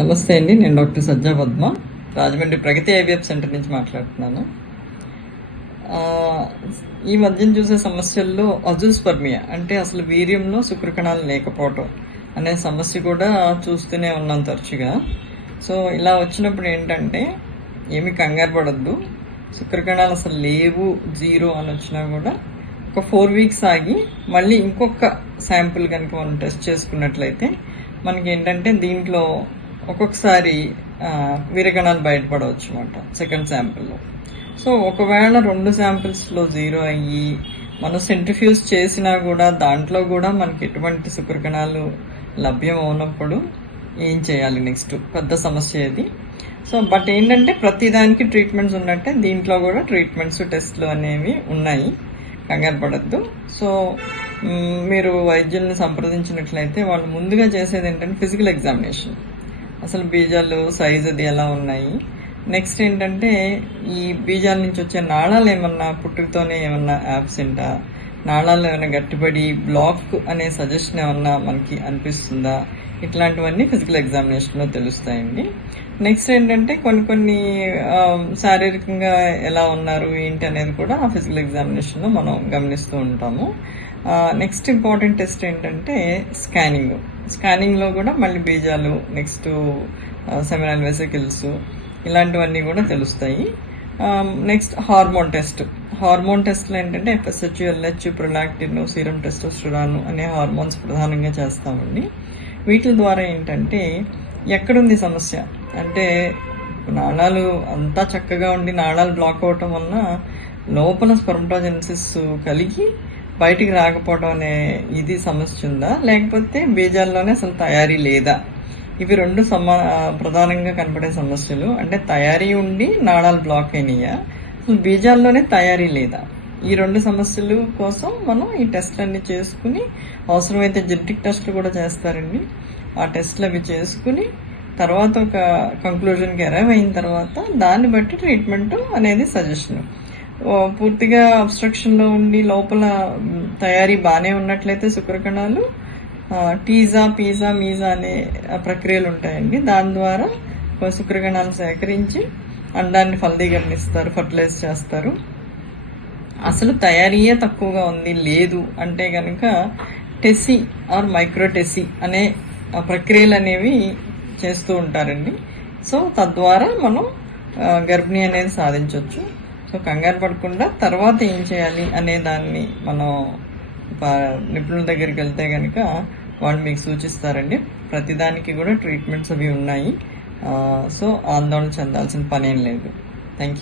నమస్తే అండి నేను doctor Sajja Padma Rajahmundry Pragathi IBF centre నుంచి మాట్లాడుతున్నాను. ఈ మధ్యన చూసే సమస్యల్లో అజుస్పర్మియా అంటే అసలు వీర్యంలో శుక్రకణాలు లేకపోవటం అనే సమస్య కూడా చూస్తూనే ఉన్నాం తరచుగా. సో ఇలా వచ్చినప్పుడు ఏంటంటే ఏమి కంగారు పడద్దు. శుక్రకణాలు అసలు లేవు జీరో అని వచ్చినా కూడా ఒక ఫోర్ వీక్స్ ఆగి మళ్ళీ ఇంకొక శాంపుల్ కనుక మనం టెస్ట్ చేసుకున్నట్లయితే మనకి ఏంటంటే దీంట్లో ఒక్కొక్కసారి వీరగణాలు బయటపడవచ్చు అనమాట సెకండ్ శాంపుల్లో సో ఒకవేళ రెండు శాంపిల్స్లో జీరో అయ్యి మనం సెంట్రిఫ్యూజ్ చేసినా కూడా దాంట్లో కూడా మనకి ఎటువంటి శుక్రకణాలు లభ్యం అవునప్పుడు ఏం చేయాలి నెక్స్ట్ పెద్ద సమస్య ఇది. సో బట్ ఏంటంటే ప్రతిదానికి ట్రీట్మెంట్స్ ఉన్నట్టే దీంట్లో కూడా ట్రీట్మెంట్స్ టెస్ట్లు అనేవి ఉన్నాయి. కంగారు పడద్దు. సో మీరు వైద్యుల్ని సంప్రదించినట్లయితే వాళ్ళు ముందుగా చేసేది ఏంటంటే ఫిజికల్ ఎగ్జామినేషన్ అసలు బీజాలు సైజ్ అది ఎలా ఉన్నాయి? నెక్స్ట్ ఏంటంటే ఈ బీజాల నుంచి వచ్చే నాళాలు ఏమన్నా పుట్టుకతోనే ఏమన్నా యాబ్సెంటా నాళాలు ఏమైనా గట్టిపడి బ్లాక్ అనే సజెషన్ ఏమన్నా మనకి అనిపిస్తుందా? ఇట్లాంటివన్నీ ఫిజికల్ ఎగ్జామినేషన్లో తెలుస్తాయండి. నెక్స్ట్ ఏంటంటే కొన్ని కొన్ని శారీరకంగా ఎలా ఉన్నారు ఏంటి అనేది కూడా ఆ ఫిజికల్ ఎగ్జామినేషన్లో మనం గమనిస్తూ ఉంటాము. నెక్స్ట్ ఇంపార్టెంట్ టెస్ట్ ఏంటంటే స్కానింగ్ స్కానింగ్లో కూడా మళ్ళీ బీజాలు నెక్స్ట్ సెమినల్ వెసికల్స్ ఇలాంటివన్నీ కూడా తెలుస్తాయి. నెక్స్ట్ హార్మోన్ టెస్ట్ హార్మోన్ టెస్ట్లో ఏంటంటే FSH LH prolactin serum testosterone అనే హార్మోన్స్ ప్రధానంగా చేస్తామండి. వీటి ద్వారా ఏంటంటే ఎక్కడుంది సమస్య? అంటే నాళాలు అంతా చక్కగా ఉండి నాళాలు బ్లాక్ అవటం వలన లోపల స్పర్మటోజెన్సిస్ కలిగి బయటికి రాకపోవడం అనే ఇది సమస్య ఉందా? లేకపోతే బీజాల్లోనే అసలు తయారీ లేదా? ఇవి రెండు సమా ప్రధానంగా కనపడే సమస్యలు. అంటే తయారీ ఉండి నాళాలు బ్లాక్ అయినాయా? అసలు బీజాల్లోనే తయారీ లేదా? ఈ రెండు సమస్యలు కోసం మనం ఈ టెస్ట్లన్నీ చేసుకుని అవసరమైతే జెనెటిక్ టెస్ట్లు కూడా చేస్తారండి. ఆ టెస్ట్లు అవి చేసుకుని తర్వాత ఒక కంక్లూజన్కి అరైవ్ అయిన తర్వాత దాన్ని బట్టి ట్రీట్మెంట్ అనేది సజెషన్. పూర్తిగా అబ్స్ట్రక్షన్లో ఉండి లోపల తయారీ బాగానే ఉన్నట్లయితే శుక్రకణాలు టీజా పీజా మీజా అనే ప్రక్రియలు ఉంటాయండి. దాని ద్వారా శుక్రగణాలు సేకరించి అండాన్ని ఫలదీకరణిస్తారు ఫర్టిలైజ్ చేస్తారు. అసలు తయారీయే తక్కువగా ఉంది లేదు అంటే కనుక టెసి ఆర్ మైక్రోటెసి అనే ప్రక్రియలు అనేవి చేస్తూ ఉంటారండి. సో తద్వారా మనం గర్భిణి అనేది సాధించవచ్చు సో కంగారు పడకుండా తర్వాత ఏం చేయాలి అనే దాన్ని మనం నిపుణుల దగ్గరికి వెళ్తే కనుక వాళ్ళు మీకు సూచిస్తారండి. ప్రతిదానికి కూడా ట్రీట్మెంట్స్ అవి ఉన్నాయి. సో ఆందోళన చెందాల్సిన పనేం లేదు.